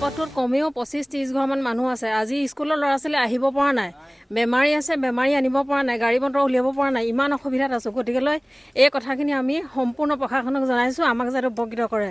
পথটোত কমেও 25-30 ঘৰমান মানুহ আছে। আজি স্কুলৰ ল'ৰা ছোৱালী আহিব পৰা নাই, বেমাৰী আছে, বেমাৰী আনিব পৰা নাই, গাড়ী মটৰ উলিয়াব পৰা নাই, ইমান অসুবিধাত আছোঁ। গতিকেলৈ এই কথাখিনি আমি সম্পূৰ্ণ প্ৰশাসনক জনাইছোঁ, আমাক যাতে উপকৃত কৰে।